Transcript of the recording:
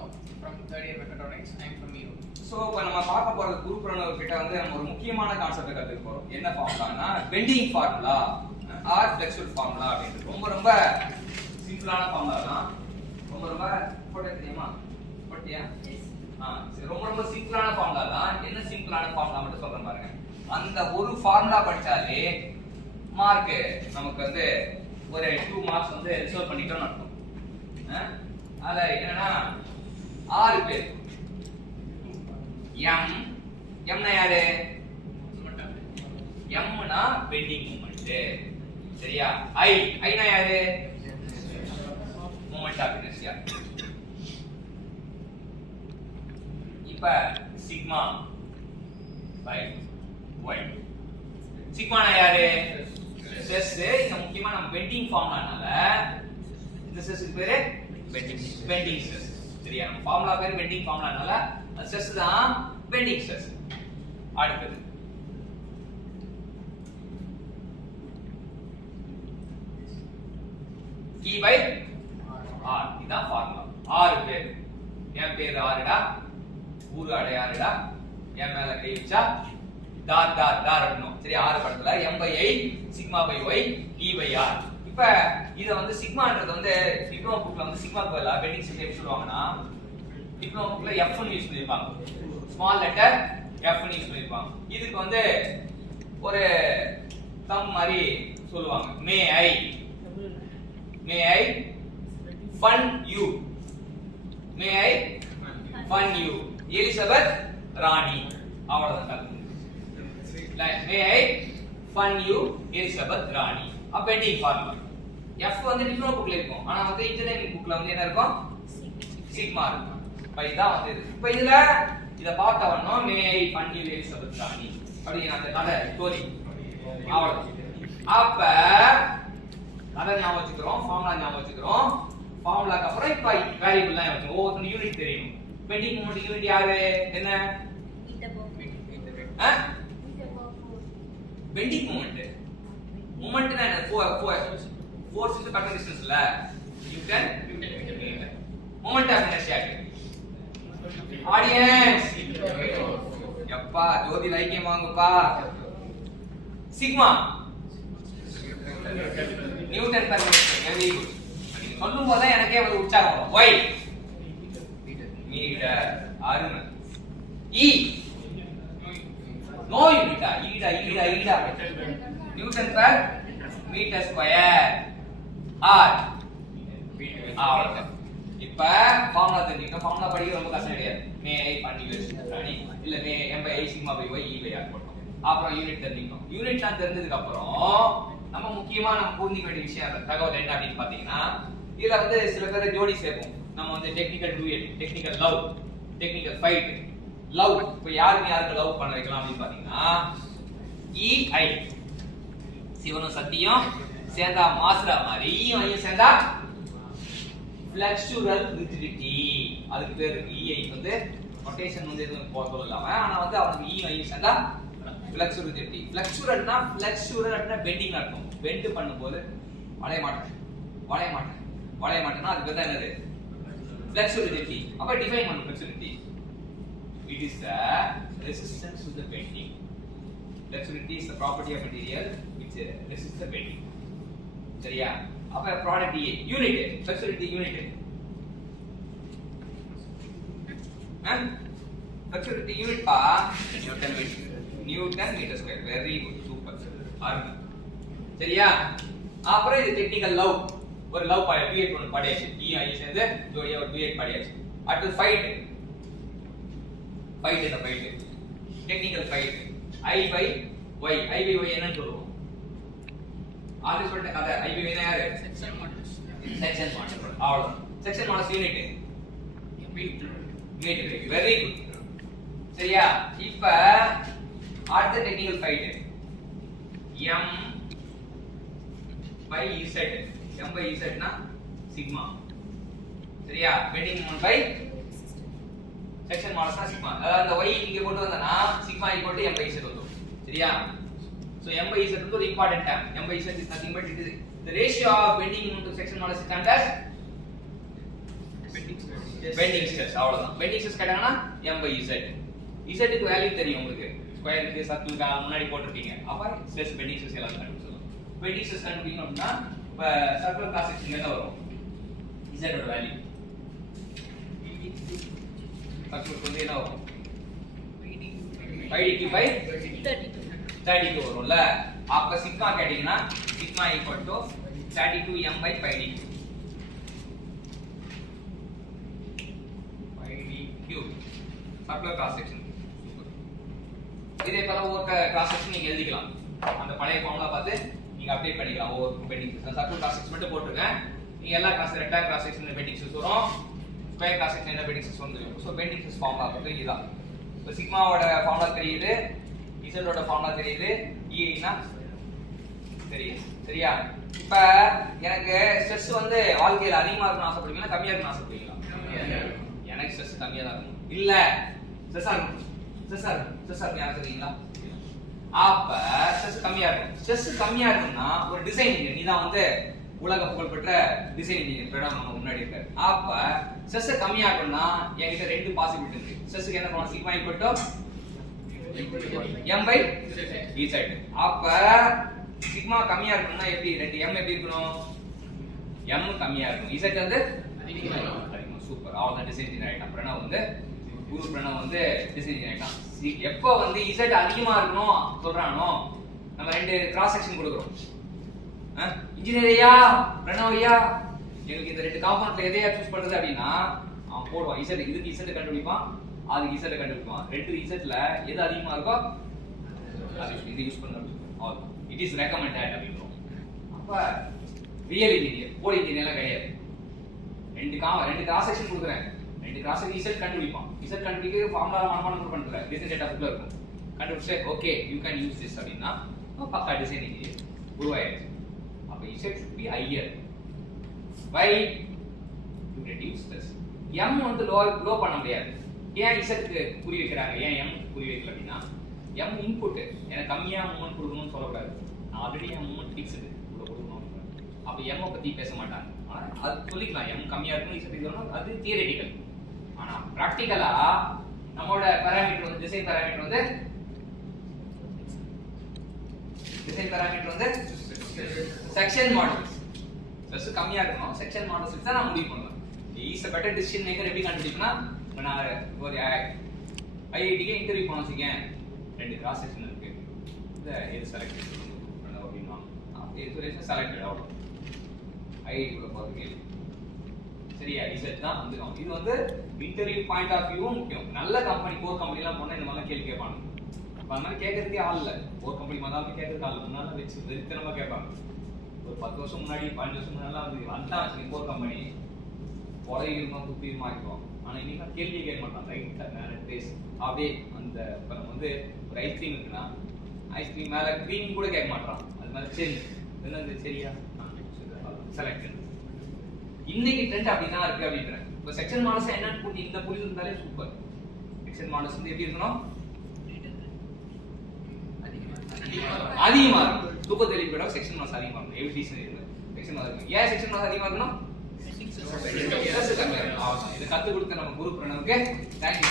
Pranav from third year mechatronics. I am from Europe. So இப்போ நம்ம பார்க்க போறது குரு பிரணவ் கிட்ட வந்து நம்ம ஒரு முக்கியமான கான்செப்ட் கத்துக்க போறோம். என்ன ஃபார்முலானா பெண்டிங் ஃபார்முலா ஆர் ஃப்ளெக்சுவல் ஃபார்முலா அப்படின்றது ரொம்ப சிம்பிளான ஃபார்முலா தான். ரொம்ப போட தெரியுமா? போட்டியா? சரி ரொம்ப சிம்பிளான ஃபார்முலா தான். என்ன சிம்பிளான ஃபார்முலா மட்டும் சொல்றேன் பாருங்க. அந்த ஒரு ஃபார்முலா படிச்சாலே மார்க் நமக்கு வந்து ஒரு 2 மார்க்ஸ் வந்து ரிசர்வ் பண்ணிட்டோம்னு அர்த்தம். அத என்னன்னா 6 பேர் m னா யாரு? m னா பெண்டிங் மூமென்ட். சரியா? I னா யாரு? Moment of inertia. இப்ப சிக்மா பை y. சிக்மா னா யாரு? ஸ்ட்ரெஸ். இங்க முக்கியமா நம்ம பெண்டிங் ஃபார்முலானால இந்த ஸ்ட்ரெஸ்க்கு பேரு பெண்டிங் ஸ்ட்ரெஸ். சரியா? நம்ம ஃபார்முலா பேரு பெண்டிங் ஃபார்முலானால ஸ்ட்ரெஸ் தான் பெண்டிங் ஸ்ட்ரெஸ். அடுத்து E by R. இதான் ஃபார்முலா. 6 பேர். என் பேர் 6டா. ஊரு அடையாறுடா. என் மேல கை வச்சா டார் அப்படினோம். சரி 6 படத்துல m by I sigma by y E by R. இப்ப இத வந்து சிக்மான்றது வந்து டிப்ளோமா புக்ல வந்து சிக்மாக்கு பதிலா பெண்டிங் ஸ்ட்ரெஸ் எப்படி சொல்லுவாங்கன்னா டிப்ளோமா புக்ல F ன்னு யூஸ் பண்ணிருப்பாங்க. ஸ்மால் லெட்டர் F ன்னு யூஸ் பண்ணிருப்பாங்க. இதுக்கு வந்து ஒரு தம் மாதிரி சொல்லுவாங்க. May I fund you. May I fund you. Elizabeth ராணி. அவ்வளவுதான். May I fund you Elizabeth ராணி. Bending formula. F வந்து டிப்ளோமா புக்ல இருக்கும். ஆனா வந்து இன்ஜினியரிங் புக்ல வந்து என்ன இருக்கும்? சிக்மா இருக்கும். இப்ப இதான் வந்து இது. இப்ப இதுல இத பார்த்தவனோ மே ஐ fund you எலிசபெத் ராணி. அப்படி அந்த கதை ஸ்டோரி. அவ்வளவுதான். அப்ப கதை ஞாபகம் வச்சுக்கிறோம், ஃபார்முலா ஞாபகம் வச்சுக்கிறோம். ஃபார்முலாக்கு அப்புறம் இப்ப வேரியபிள் தான் வச்சுக்கணும். ஒவ்வொரு யூனிட் தெரியும். பெண்டிங் மூமென்ட் யூனிட் யாரு? என்ன? Bending moment. மூமென்ட்னா என்ன? ஃபோர்ஸ் இன்டு பர்பெண்டிகுலர் டிஸ்டன்ஸ்ல you can moment of inertia. Audience எப்பா ஜோதி லைக்கே வாங்குப்பா. Sigma newton per metre. Very good. நீங்க சொல்லும் போது எனக்கே வந்து உற்சாகம் வரும். y metre Arun. E no யூனிட்டா? ஈடா newton per metre square. r அவ்வளவுதான். இப்ப ஃபார்முலா தெரிஞ்சுக்க. ஃபார்முலா படிக்க ரொம்ப கஷ்டம் கிடையாது. மே ஐ fund you ராணி இல்ல மே m by I sigma by y E by R போட்டோம். அப்புறம் யூனிட் தெரிஞ்சுக்கணும். யூனிட்லாம் தெரிஞ்சதுக்கு அப்புறம் நம்ம முக்கியமா நம்ம புரிஞ்சிக்க வேண்டிய விஷயம் தகவல் என்ன அப்படின்னு பாத்தீங்கன்னா இதுல வந்து சில பேர் ஜோடி சேர்ப்போம். நம்ம வந்து technical duet, technical love, technical fight, love. இப்போ யாருக்கு லவ் பண்ண வைக்கலாம் அப்படின்னு பாத்தீங்கன்னா EI சிவனும் சத்தியம் சேர்ந்தா மாஸ்டரா மாதிரி ஐயும் சேர்ந்தா ஃப்ளெக்சுரல் ரிஜிடிட்டி. அதுக்கு பேர் EI வந்து ரொட்டேஷன் வந்து எதுவும் சொல்லலாம ஆனா வந்து அவனுக்கு ஐயும் சேர்ந்தா ஃப்ளெக்சுரல் ரிஜிடிட்டி. ஃப்ளெக்சுரல்னா ஃப்ளெக்சுரல்னா பெண்டிங் அர்த்தம். பெண்ட் பண்ணும்போது வளைய மாட்டேன்னா அது பேர் தான் என்னது? Flexural rigidity. அப்ப டிஃபைன் பண்ணு flexural rigidity. It is the resistance to the bending. Flexibility is the property of material which resists the bending. சரியா? அப்ப product A unit flexibility unit. flexibility unit பா newton metre square. Very good, super அருமை. சரியா? அப்புறம் இது technical love. ஒரு love duet ஒன்னு பாடியாச்சு. EI சேர்ந்து ஜோடியா ஒரு டூயட் பாடியாச்சு. அடுத்து ஃபைட் இந்த fight technical fight. I by y என்னன்னு சொல்லுவோம்? ஆல்ரெடி சொல்லிட்ட கதை. I by y னா யாரு? Section modulus. அவ்வளவுதான். Section modulus unit metre. Very good. சரியா? இப்ப அடுத்த டெக்னிக்கல் ஃபைட் m by z னா சிக்மா. சரியா? பெண்டிங் மொமென்ட் பை செக்ஷன் மாடுலஸ்னா சிக்மா. அதாவது அந்த y இங்க கொண்டு வந்தனா சிக்மா m by z வந்துரும். சரியா? So m by z is the important term. M by z is nothing but it is the ratio of bending moment to section modulus is called as bending stress அவ்வளவுதான். Bending stress கேட்டாங்கன்னா m by z. z க்கு value தெரியும் உங்களுக்கு. ஸ்கொயருக்கு சர்க்கிளுக்கு முன்னாடி போட்டுருக்கீங்க. அப்ப stress bending stress எல்லாம் கண்டுபிடிச்சலாம். Bending stress கண்டுபிடிக்கணும் அப்படின்னா இப்ப சர்க்குலர் கிராஸ் செக்ஷன் என்ன வரும்? z ஓட வேல்யூ சர்க்குலருக்கு வந்து என்ன வரும்? 5dt by 32 வரும்ல. அப்ப சிக்மா கேட்டீங்கன்னா sigma equal to 32m by 5d. 5d³ circular cross section. இதே போல ஒரு கிராஸ் செக்ஷன் நீங்க எழுதிக்கலாம். அந்த பழைய ஃபார்முலா பார்த்து நீங்க அப்டேட் பண்ணிக்கலாம். ஒரு bending stress circular cross section மட்டும் போட்டுருங்க. நீங்க எல்லா cross rectangle cross section bending stress வரும். ஸ்கொயர் கிராஸ் செக்ஷன் என்ன பெண்டிங் ஸ்ட்ரெஸ் வந்துரும். சோ பெண்டிங் ஸ்ட்ரெஸ் ஃபார்முலா வந்து இதுதான். இப்போ சிக்மாவோட ஃபார்முலா தெரியுது, z ஓட ஃபார்முலா தெரியுது, e னா தெரியும். சரியா? இப்ப எனக்கு ஸ்ட்ரெஸ் வந்து வாழ்க்கையில அதிகமா இருக்கணும் ஆசைப்படுவீங்களா கம்மியா இருக்கணும் ஆசைப்படுவீங்களா? எனக்கு ஸ்ட்ரெஸ் கம்மியா தான் இருக்கணும். இல்ல ஸ்ட்ரெஸ்ஸா இருக்கணும். ஸ்ட்ரெஸ்ஸா யாரும் தெரியுங்களா? அப்ப ஸ்ட்ரெஸ் கம்மியா இருக்கும். ஸ்ட்ரெஸ் கம்மியா இருக்குன்னா ஒரு டிசைன் இன்ஜினியர் நீ தான் வந்து உலக புகழ்பெற்ற டிசைன் இன்ஜினியர் பிரணவ் நம்ம முன்னாடி இருக்காரு. அப்ப ஸ்ட்ரெஸ் கம்மியா இருக்குன்னா என்கிட்ட ரெண்டு பாசிபிலிட்டி இருக்கு. ஸ்ட்ரெஸ்க்கு என்ன பண்ணலாம்? Sigma equal to m by z. அப்ப சிக்மா கம்மியா இருக்குன்னா எப்படி? ரெண்டு m எப்படி இருக்கணும்? m கம்மியா இருக்கும். z வந்து அதிகமா இருக்கும். சூப்பர். அவ்வளவுதான் டிசைன் இன்ஜினியர் ஆயிட்டான். பிரணவ் வந்து குரு பிரணவ் வந்து டிசைன் இன்ஜினியர் ஆயிட்டான். எப்போ வந்து z அதிகமா இருக்கணும் சொல்றானோ நம்ம ரெண்டு கிராஸ் செக்ஷன் கொடுக்குறோம். இன்ஜினியரியா பிரணவையா எனக்கு இந்த ரெண்டு காம்பவுண்ட்ல எதையா சூஸ் பண்றது அப்படின்னா அவன் போடுவான். z இதுக்கு z கண்டுபிடிப்பான், அதுக்கு z கண்டுபிடிப்பான். ரெண்டு zல எது அதிகமா இருக்கோ அது இது யூஸ் பண்ணணும். ஆல் இட் இஸ் ரெக்கமெண்டட் அப்படின்றோம். அப்ப ரியல் இன்ஜினியர் போலி இன்ஜினியர்லாம் கிடையாது. ரெண்டு கிராஸ் செக்ஷன் கொடுக்குறேன். ரெண்டு கிராஸ் செக்ஷன் z கண்டுபிடிப்பான். z கண்டுபிடிக்க ஃபார்முலா மனப்பாடம் பண்றல டிசைன் டேட்டா புக்ல இருக்கும். கண்டுபிடிச்சு okay you can use this அப்படின்னா பக்கா டிசைன் இன்ஜினியர் உருவாயிருச்சு. அப்ப z should be higher. Why? To reduce stress. m வந்து லோ பண்ண முடியாது. ஏன் z க்கு குறி வைக்கிறாங்க? ஏன் m குறி வைக்கல அப்படின்னா m இன்புட் எனக்கு கம்மியா மூவ்மென்ட் கொடுக்கணும்னு சொல்லக்கூடாது. நான் ஆல்ரெடி என் மூவ்மென்ட் ஃபிக்ஸ்டு இவ்வளவு கொடுக்கணும். அப்ப m பத்தி பேச மாட்டாங்க. ஆனா அது சொல்லிக்கலாம் m கம்மியா இருக்கணும் z இருக்கணும். அது தியரிட்டிக்கல். ஆனா பிராக்டிகலா நம்மளோட பாராமீட்டர் வந்து டிசைன் பாராமீட்டர் வந்து செக்ஷன் மாடல்ஸ். ஸ்ட்ரெஸ் கம்மியா இருக்கணும் செக்ஷன் மாடல்ஸ் தான் நான் முடிவு பண்ணுவேன். Is a better decision maker எப்படி கண்டுபிடிக்கனா நான் ஒரு ஐஐடிக்கு இன்டர்வியூ பண்ண வச்சிருக்கேன். ரெண்டு கிராஸ் செக்ஷன் இருக்கு. இந்த எது செலக்ட் பண்ணணும் அப்படினா இது செலக்டட் ஆகும். ஐஐடி குள்ள போறதுக்கு சரியா இசட் தான் வந்துரும். இது வந்து இன்டர்வியூ பாயிண்ட் ஆஃப் வியூ முக்கியம். நல்ல கம்பெனி கோர் கம்பெனி எல்லாம் போனா இந்த மாதிரி கேள்வி கேட்பாங்க. அப்ப அந்த மாதிரி கேட்கறதுக்கே ஆள் இல்ல. கோர் கம்பெனி மாதிரி கேட்கறதுக்கு ஆள் முன்னால வெச்சு வெறித்தனமா கேட்பாங்க. ஒரு 10 வருஷம் முன்னாடி 15 வருஷம் முன்னாடி வந்து வந்தா கோர் கம்பெனி போடையுமா குப்பியுமா இருக்கும். ஆனா இன்னைக்கு கேள்வி கேட்க மாட்டாங்க. ரைட் மேல டேஸ்ட் அப்படியே அந்த இப்ப நம்ம வந்து ஒரு ஐஸ்கிரீம் இருக்குன்னா ஐஸ்கிரீம் மேல கிரீம் கூட கேட்க மாட்டான். அது மாதிரி சரி என்னது சரியா செலக்ட். இன்னைக்கு ட்ரெண்ட் அப்படிதான் இருக்கு அப்படின்றேன். இப்போ செக்ஷன் மாடல்ஸ் என்னன்னு கூட்டி இந்த புரிதல் இருந்தாலே சூப்பர். செக்ஷன் மாடல்ஸ் வந்து எப்படி இருக்கணும்? அதிகமா இருக்கும். தூக்க தெளிவு விட செக்ஷன் மாடல்ஸ் அதிகமா இருக்கும். எவ்ரி டீசன் இருக்கு. செக்ஷன் மாடல் இருக்கு. ஏன் செக்ஷன் மாடல் அதிகமா இருக்கணும்? இதை கத்து கொடுத்த நம்ம குரு பிரணவுக்கு தேங்க்யூ.